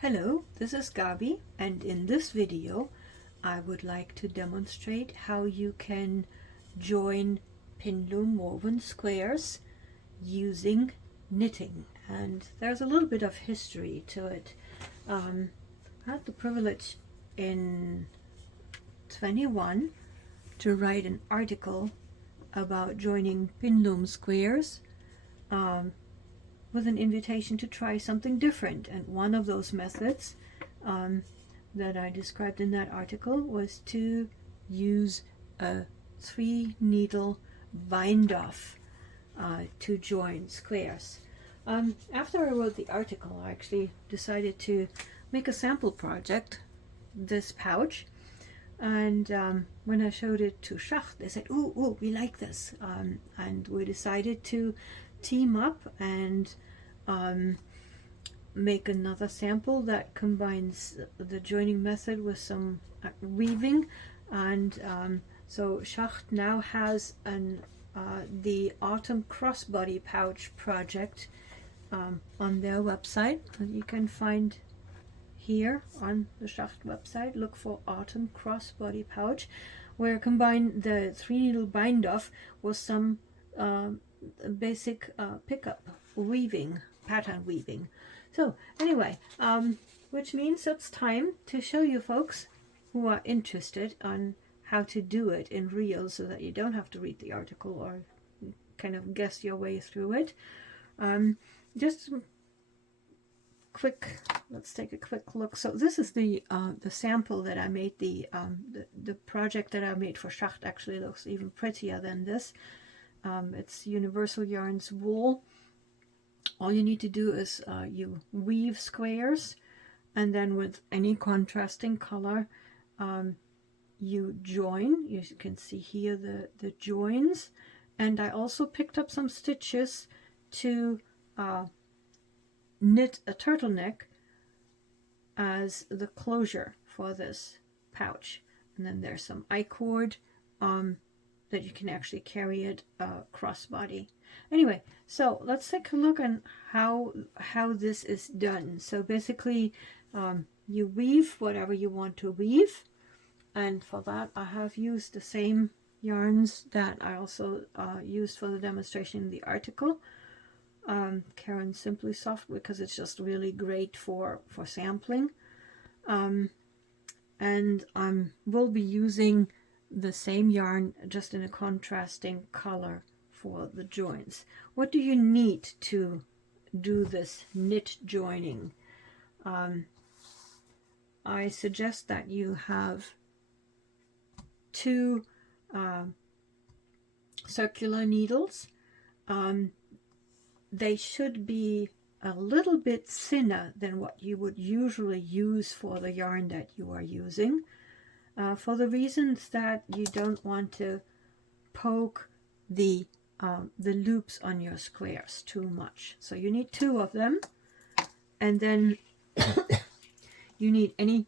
Hello, this is Gabi, and in this video I would like to demonstrate how you can join Pin-Loom woven squares using knitting. And there's a little bit of history to it. I had the privilege in 21 to write an article about joining Pin-Loom squares with an invitation to try something different. And one of those methods that I described in that article was to use a 3-needle bind-off to join squares. After I wrote the article, I actually decided to make a sample project, this pouch, and when I showed it to Schacht, they said, "Ooh, we like this," and we decided to team up and make another sample that combines the joining method with some weaving. And so Schacht now has the autumn crossbody pouch project on their website, and you can find here on the Schacht website. Look for autumn crossbody pouch, where I combine the 3-needle bind-off with some basic pickup weaving, pattern weaving. So anyway, which means it's time to show you folks who are interested on how to do it in real, so that you don't have to read the article or kind of guess your way through it. Just quick, let's take a quick look. So this is the sample that I made. The project that I made for Schacht actually looks even prettier than this. It's Universal Yarns wool. All you need to do is you weave squares, and then with any contrasting color you join. You can see here the joins, and I also picked up some stitches to knit a turtleneck as the closure for this pouch. And then there's some I-cord that you can actually carry it crossbody. Anyway, so let's take a look at how this is done. So basically, you weave whatever you want to weave, and for that I have used the same yarns that I also used for the demonstration in the article. Karen Simply Soft, because it's just really great for sampling. And will be using the same yarn, just in a contrasting color for the joins. What do you need to do this knit joining? I suggest that you have 2 circular needles. They should be a little bit thinner than what you would usually use for the yarn that you are using, for the reasons that you don't want to poke the loops on your squares too much. So you need 2 of them, and then you need any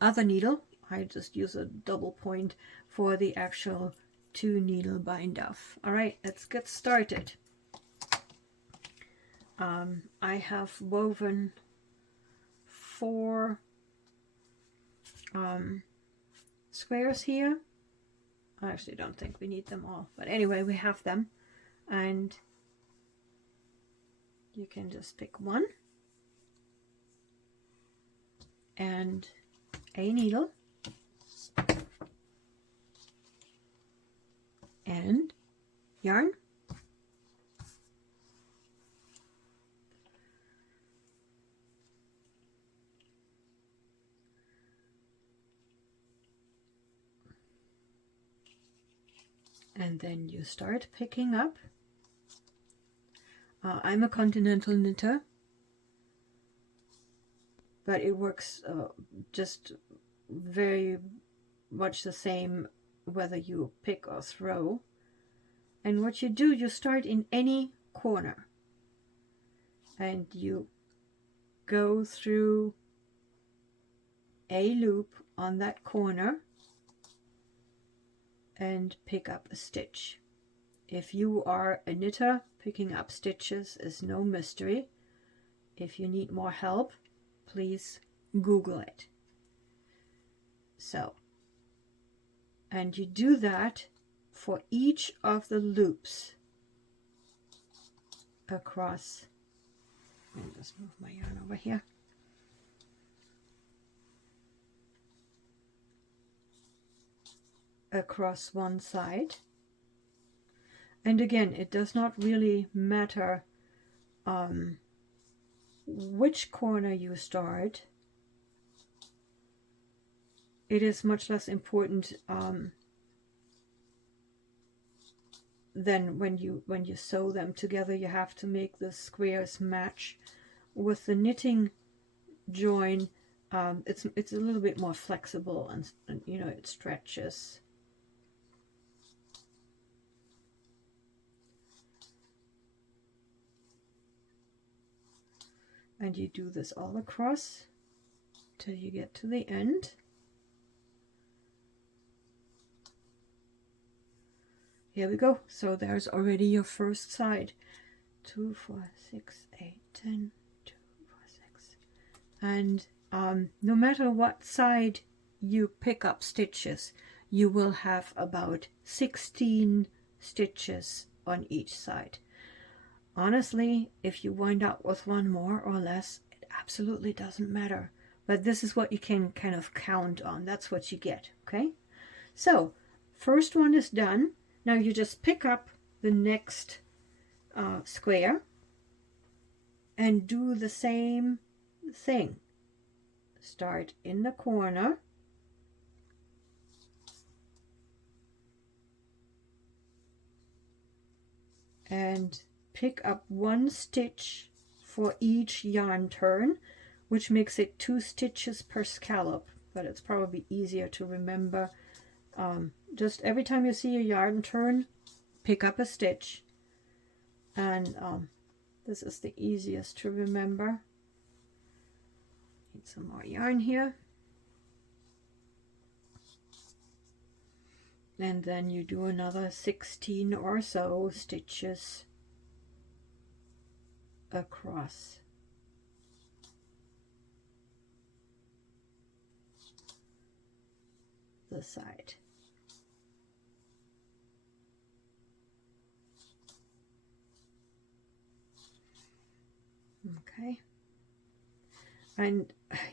other needle. I just use a double point for the actual 2-needle bind-off. All right, let's get started. I have woven 4 squares here. I actually don't think we need them all, but anyway, we have them, and you can just pick one and a needle and yarn, and then you start picking up. I'm a continental knitter, but it works just very much the same whether you pick or throw. And what you do, you start in any corner and you go through a loop on that corner and pick up a stitch. If you are a knitter, picking up stitches is no mystery. If you need more help, please Google it. So, and you do that for each of the loops across. Let me just move my yarn over here. Across one side. And again, it does not really matter which corner you start. It is much less important than when you sew them together. You have to make the squares match. With the knitting join, it's a little bit more flexible, and you know, it stretches. And you do this all across till you get to the end. Here we go. So there's already your first side. 2, 4, 6, 8, 10, 2, 4, 6. And no matter what side you pick up stitches, you will have about 16 stitches on each side. Honestly, if you wind up with one more or less, it absolutely doesn't matter. But this is what you can kind of count on. That's what you get, okay? So, first one is done. Now you just pick up the next square and do the same thing. Start in the corner. And pick up 1 stitch for each yarn turn, which makes it 2 stitches per scallop, but it's probably easier to remember. Just every time you see a yarn turn, pick up a stitch, and this is the easiest to remember. Need some more yarn here. And then you do another 16 or so stitches across. The side. Okay. And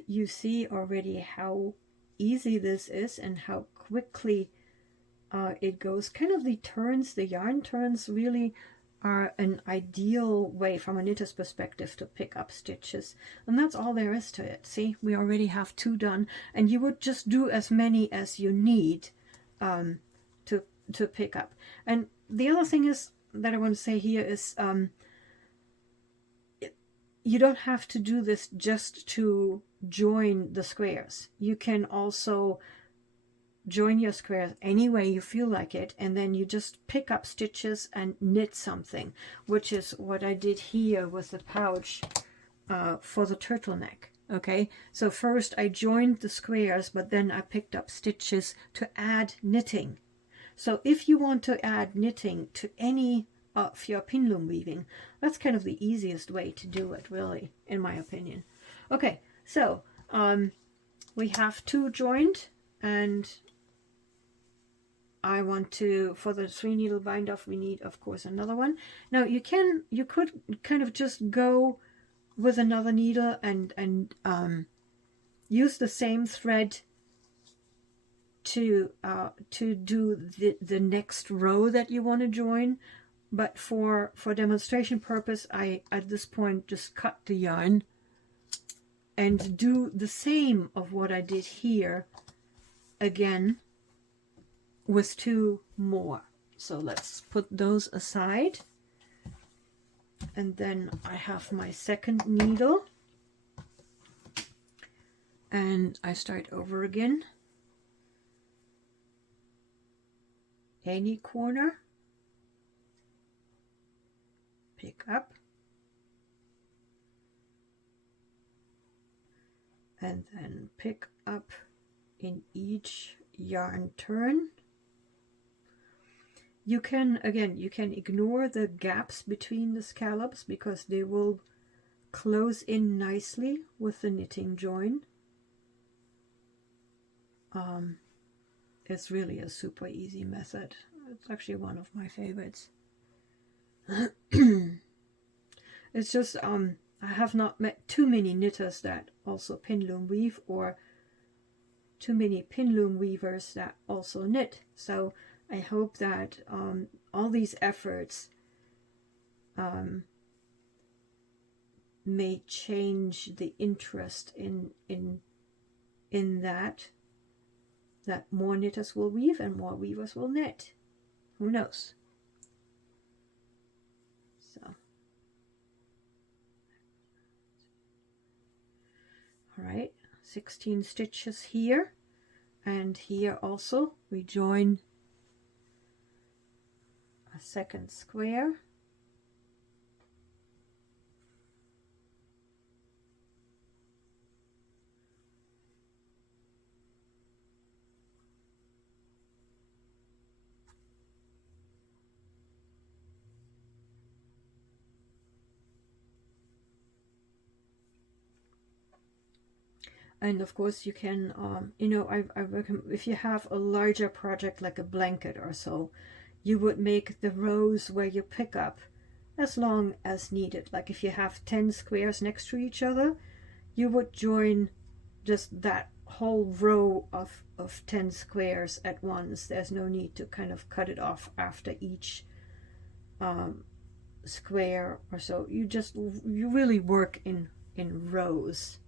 you see already how easy this is and how quickly it goes. Kind of the yarn turns really are an ideal way from a knitter's perspective to pick up stitches. And that's all there is to it. See, we already have 2 done, and you would just do as many as you need to pick up. And the other thing is that I want to say here is you don't have to do this just to join the squares. You can also join your squares any way you feel like it, and then you just pick up stitches and knit something, which is what I did here with the pouch for the turtleneck. Okay, so first I joined the squares, but then I picked up stitches to add knitting. So if you want to add knitting to any of your pin-loom weaving, that's kind of the easiest way to do it, really, in my opinion. Okay, so we have 2 joined, and I want to, for the 3 needle bind off, we need, of course, another one. Now you could kind of just go with another needle and use the same thread to do the next row that you want to join. But for demonstration purpose, I at this point just cut the yarn and do the same of what I did here again with 2 more. So let's put those aside, and then I have my second needle, and I start over again. Any corner, pick up, and then pick up in each yarn turn. You can ignore the gaps between the scallops because they will close in nicely with the knitting join. It's really a super easy method. It's actually one of my favorites. It's just I have not met too many knitters that also pin-loom weave, or too many pin-loom weavers that also knit. So I hope that all these efforts may change the interest in that more knitters will weave and more weavers will knit. Who knows? So, all right, 16 stitches here, and here also we join a second square. And of course you can, you know, I recommend, if you have a larger project like a blanket or so, you would make the rows where you pick up as long as needed. Like if you have 10 squares next to each other, you would join just that whole row of 10 squares at once. There's no need to kind of cut it off after each square or so. You really work in rows.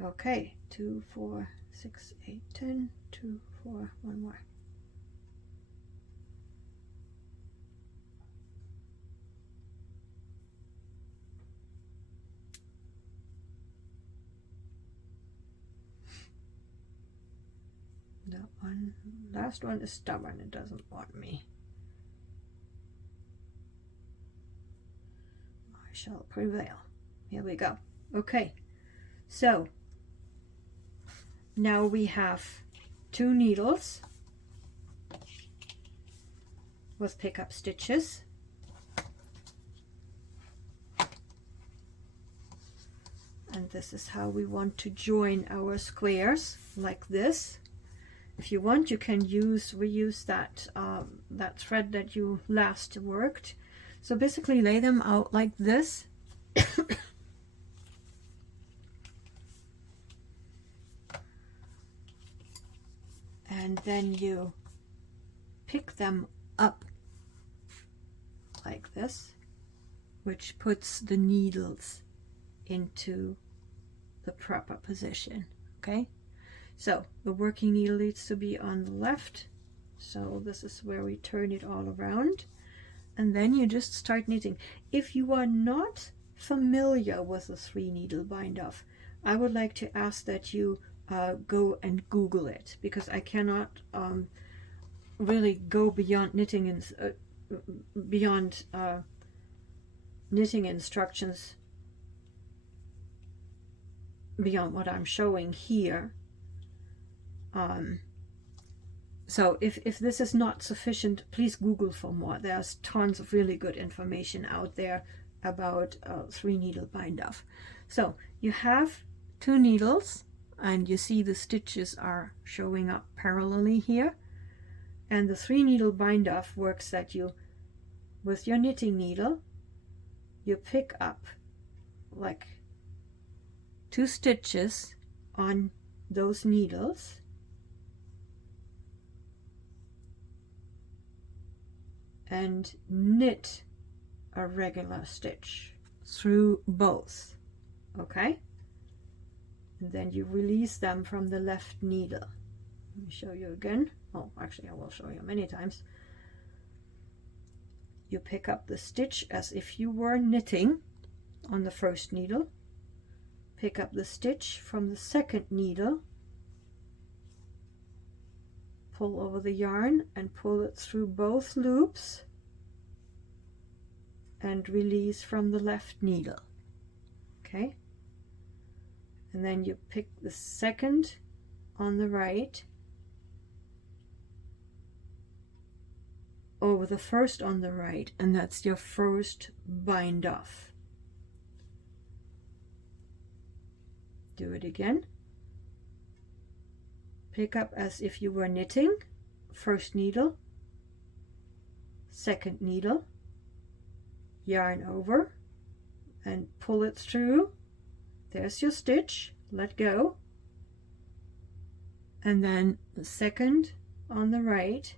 Okay, 2, 4, 6, 8, 10, 2, 4, one more. That one, last one is stubborn, it doesn't want me. I shall prevail. Here we go. Okay, so now we have 2 needles with pickup stitches. And this is how we want to join our squares, like this. If you want, you can reuse that that thread that you last worked. So basically lay them out like this. And then you pick them up like this, which puts the needles into the proper position. Okay, so the working needle needs to be on the left, so this is where we turn it all around, and then you just start knitting. If you are not familiar with the 3 needle bind off, I would like to ask that you go and Google it, because I cannot really go beyond knitting and knitting instructions beyond what I'm showing here. So if this is not sufficient, please Google for more. There's tons of really good information out there about 3 needle bind off. So you have 2 needles, and you see the stitches are showing up parallelly here. And the 3 needle bind off works that you, with your knitting needle, you pick up like 2 stitches on those needles, and knit a regular stitch through both. Okay, and then you release them from the left needle. Let me show you again. Oh, actually I will show you many times. You pick up the stitch as if you were knitting on the first needle, pick up the stitch from the second needle, pull over the yarn and pull it through both loops, and release from the left needle. Okay, and then you pick the second on the right over the first on the right, and that's your first bind off. Do it again. Pick up as if you were knitting, first needle, second needle, yarn over and pull it through. There's your stitch, let go, and then the second on the right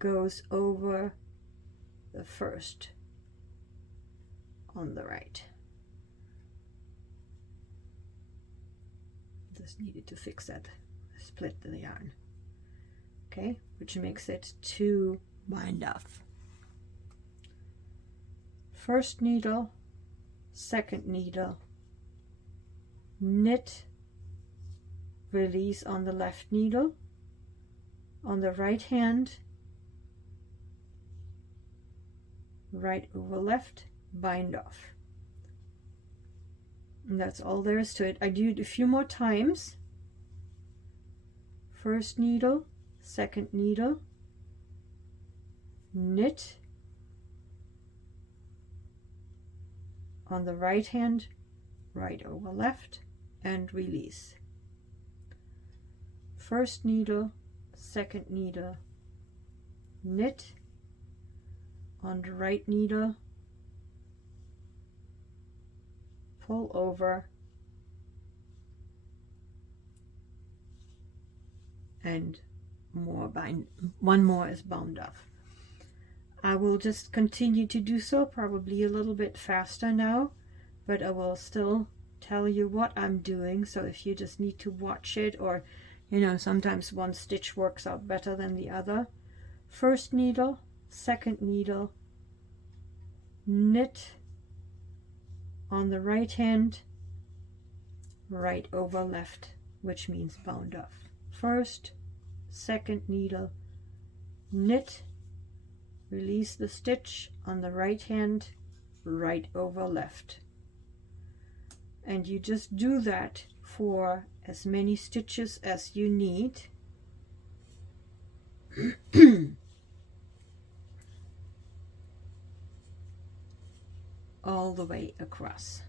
goes over the first on the right. Just needed to fix that, split the yarn, okay, which makes it 2 bind off. First needle, second needle, knit, release on the left needle, on the right hand, right over left, bind off. And that's all there is to it. I do it a few more times. First needle, second needle, knit, on the right hand, right over left, and release. First needle, second needle, knit, on the right needle, pull over, and one more is bound off. I will just continue to do so, probably a little bit faster now, but I will still tell you what I'm doing, so if you just need to watch it, or you know, sometimes one stitch works out better than the other. First needle, second needle, knit, on the right hand, right over left, which means bound off. First, second needle, knit, release the stitch, on the right hand, right over left. And you just do that for as many stitches as you need. All the way across.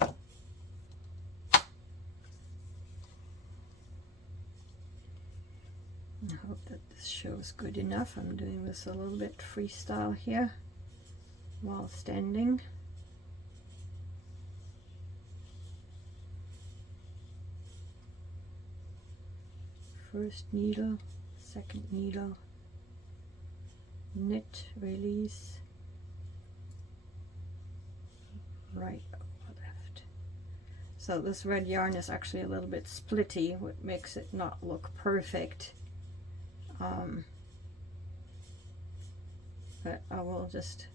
I hope that this shows good enough. I'm doing this a little bit freestyle here while standing. First needle, second needle, knit, release, right over left. So this red yarn is actually a little bit splitty, which makes it not look perfect. But I will just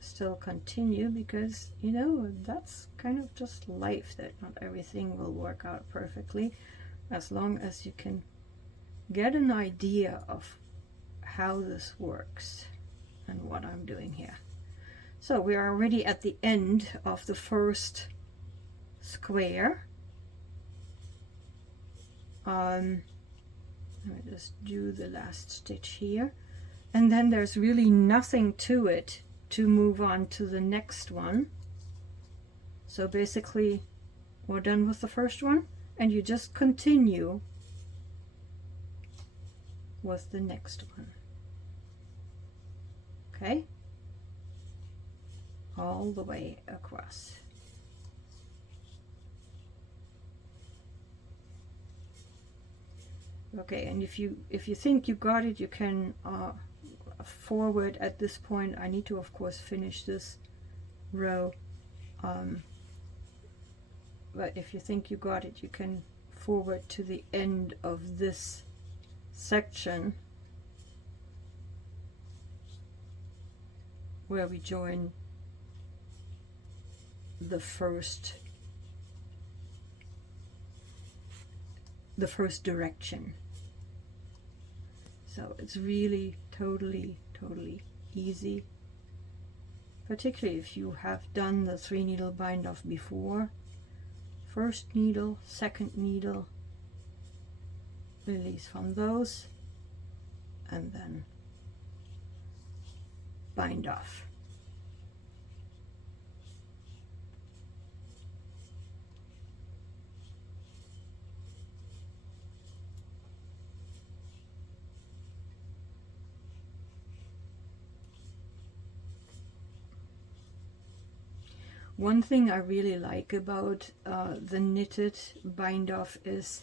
still continue, because you know, that's kind of just life, that not everything will work out perfectly, as long as you can get an idea of how this works and what I'm doing here. So we are already at the end of the first square. Let me just do the last stitch here, and then there's really nothing to it to move on to the next one. So basically we're done with the first one, and you just continue with the next one. Okay, all the way across. Okay, and if you think you got it, you can forward at this point. I need to, of course, finish this row, but if you think you got it, you can forward to the end of this section where we join the first direction. So it's really totally easy, particularly if you have done the 3-needle bind off before. First needle, second needle, release from those, and then bind off. One thing I really like about the knitted bind off is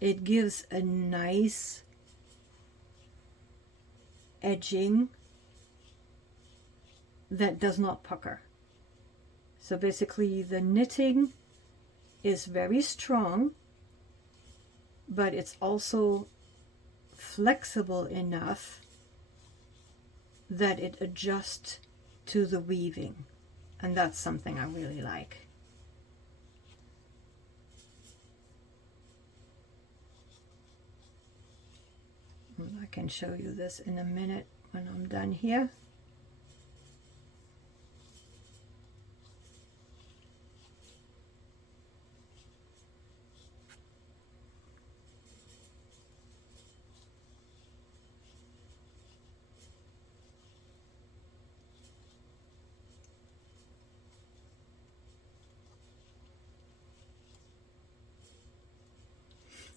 it gives a nice edging that does not pucker. So basically the knitting is very strong, but it's also flexible enough that it adjusts to the weaving, and that's something I really like. I can show you this in a minute when I'm done here.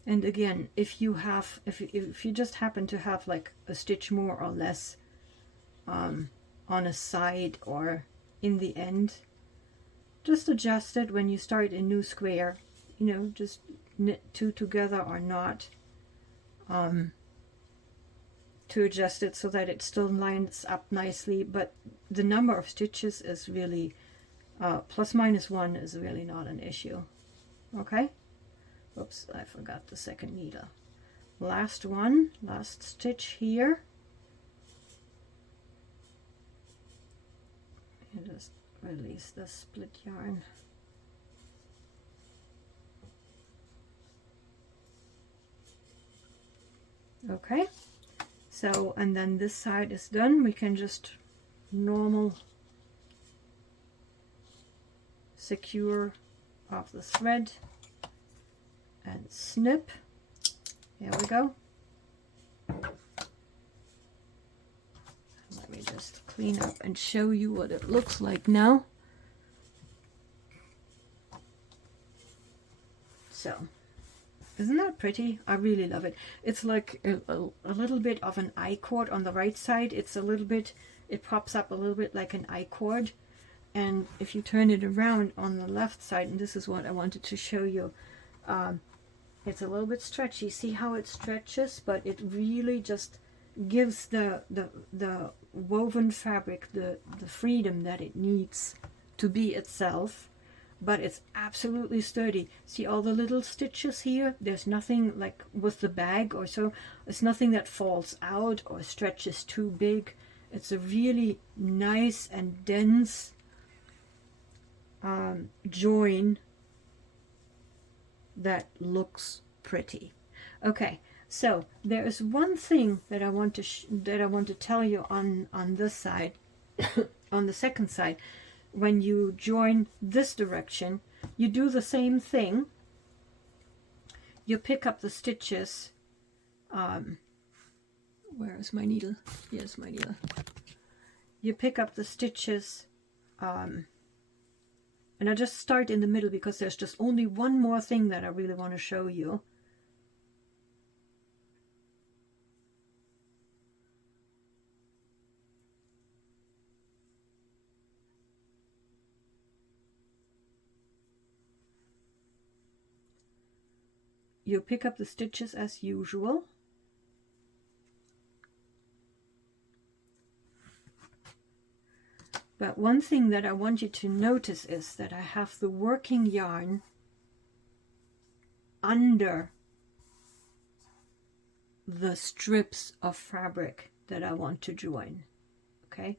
And again, if you just happen to have like a stitch more or less on a side or in the end, just adjust it when you start a new square. You know, just knit 2 together or not, to adjust it so that it still lines up nicely. But the number of stitches is really ±1 is really not an issue. Okay. Oops, I forgot the second needle. Last one, last stitch here. And just release the split yarn. Okay, so, and then this side is done. We can just normal secure off the thread and snip. There we go. Let me just clean up and show you what it looks like now. So, isn't that pretty? I really love it. It's like a little bit of an I-cord on the right side. It's a little bit, it pops up a little bit like an I-cord. And if you turn it around on the left side, and this is what I wanted to show you, it's a little bit stretchy. See how it stretches, but it really just gives the woven fabric the freedom that it needs to be itself. But it's absolutely sturdy. See all the little stitches here? There's nothing like with the bag or so. It's nothing that falls out or stretches too big. It's a really nice and dense join that looks pretty. Okay, so there is one thing that I want to tell you on this side, on the second side. When you join this direction, you do the same thing. You pick up the stitches. Where is my needle? Here's my needle. You pick up the stitches. And I just start in the middle because there's just only one more thing that I really want to show you. You pick up the stitches as usual. But one thing that I want you to notice is that I have the working yarn under the strips of fabric that I want to join. Okay,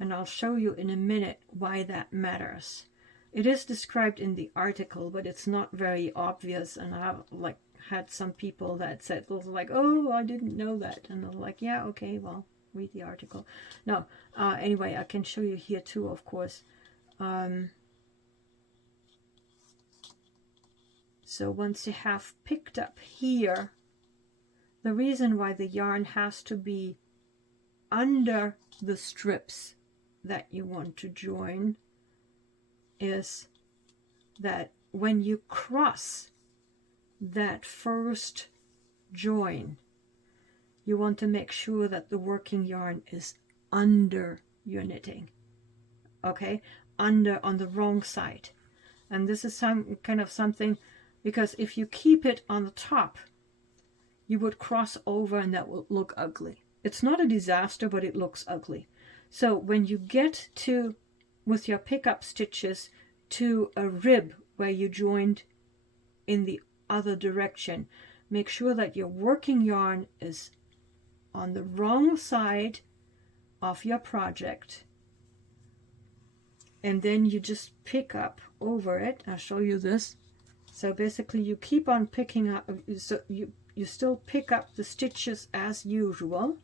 and I'll show you in a minute why that matters. It is described in the article, but it's not very obvious, and I had some people that said, like, oh, I didn't know that. And I was like, yeah, okay, well, read the article. No, anyway, I can show you here too, of course. So once you have picked up here, the reason why the yarn has to be under the strips that you want to join is that when you cross that first join, you want to make sure that the working yarn is under your knitting, okay, under, on the wrong side. And this is some kind of something, because if you keep it on the top, you would cross over and that will look ugly. It's not a disaster, but it looks ugly. So when you get to, with your pickup stitches, to a rib where you joined in the other direction, make sure that your working yarn is on the wrong side of your project, and then you just pick up over it. I'll show you this. So basically you keep on picking up, so you still pick up the stitches as usual,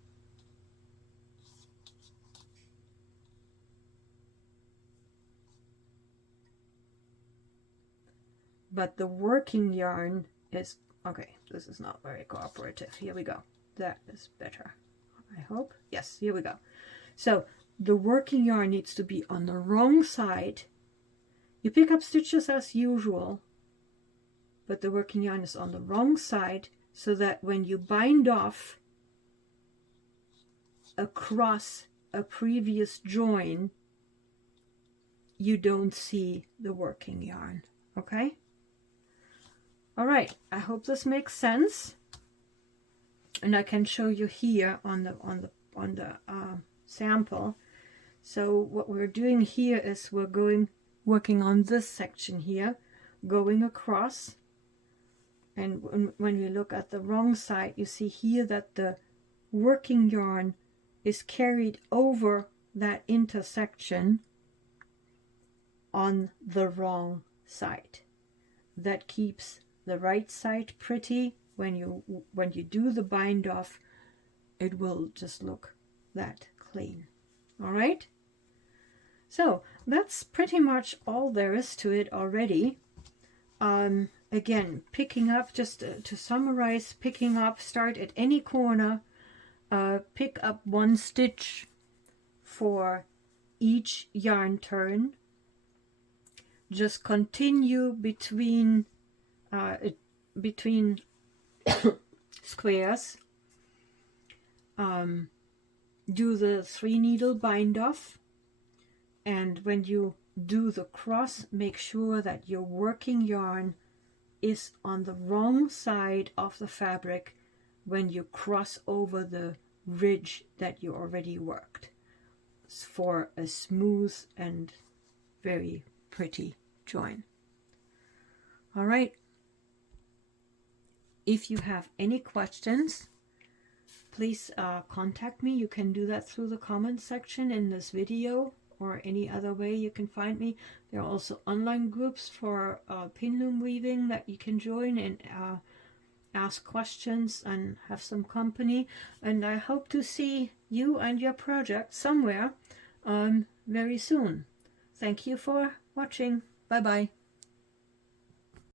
but the working yarn is, okay, this is not very cooperative. Here we go. That is better, I hope. Yes, here we go. So the working yarn needs to be on the wrong side. You pick up stitches as usual, but the working yarn is on the wrong side, so that when you bind off across a previous join, you don't see the working yarn. Okay? All right, I hope this makes sense, and I can show you here on the sample. So what we're doing here is we're working on this section here, going across, and when we look at the wrong side, you see here that the working yarn is carried over that intersection on the wrong side. That keeps the right side pretty. When you do the bind off, it will just look that clean. All right, so that's pretty much all there is to it already. Again, picking up, just to summarize, picking up, start at any corner, pick up one stitch for each yarn turn, just continue between squares, do the 3 needle bind off, and when you do the cross, make sure that your working yarn is on the wrong side of the fabric when you cross over the ridge that you already worked, for a smooth and very pretty join. All right, if you have any questions, please contact me. You can do that through the comment section in this video, or any other way you can find me. There are also online groups for Pin-Loom weaving that you can join and ask questions and have some company. And I hope to see you and your project somewhere very soon. Thank you for watching. Bye bye.